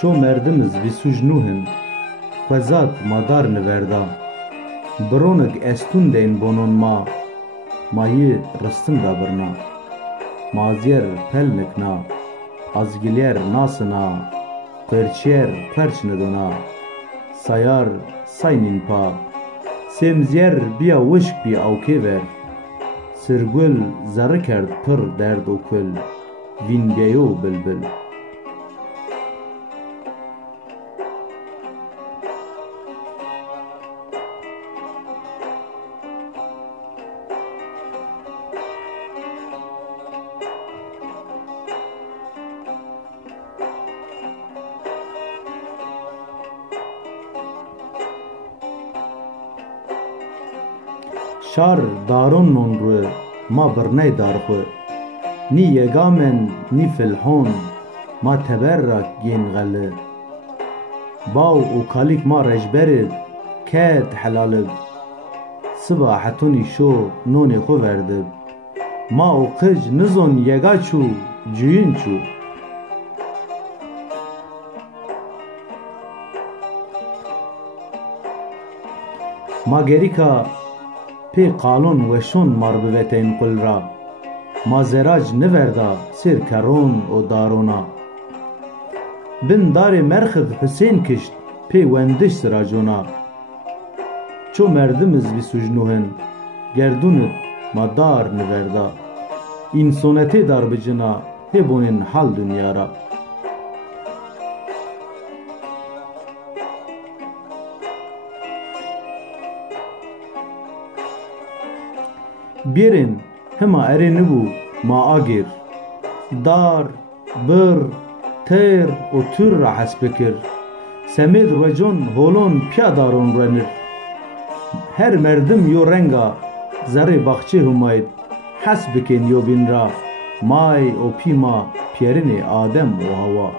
چو مردمز بیسوجنوهن خزات مادار نوردا برونگ استون دین بونون مایی رستم را برنا مازیر پل نکنا ازگلیر ناسنا قرچیر قرچ ندونا سایار ساینین پا سمزیر بیا وشک بی اوکی ور سرگل زره کرد پر درد و کل وین بیو بلبل شار دارون نون رو ما برنای دارخو نی یگامن نی فلحون ما تبرک گین غله باو و کالیک ما رجبرد کت حلالب سبا حتونی شو نونی خو وردب ما و قج نزون یگا چو جوین چو ما گریکا پی قالون وشون مربوطین قل را ما زراج نوردا سیر کرون و دارونا بن دار مرخد حسین کشت پی وندش سراجونا چو مردمز بی سجنوهن گردوند ما دار نوردا این سونتی دار بجنا هبونین حال دنیا را بیرین هما اری نبو ما آگیر دار بر تیر و تور را حسب کر سمید رجون هولون پیا دارون رنر هر مردم یو رنگا زره باخچه هماید حسب کن یو بین را مای و پیما پیرین آدم و هوا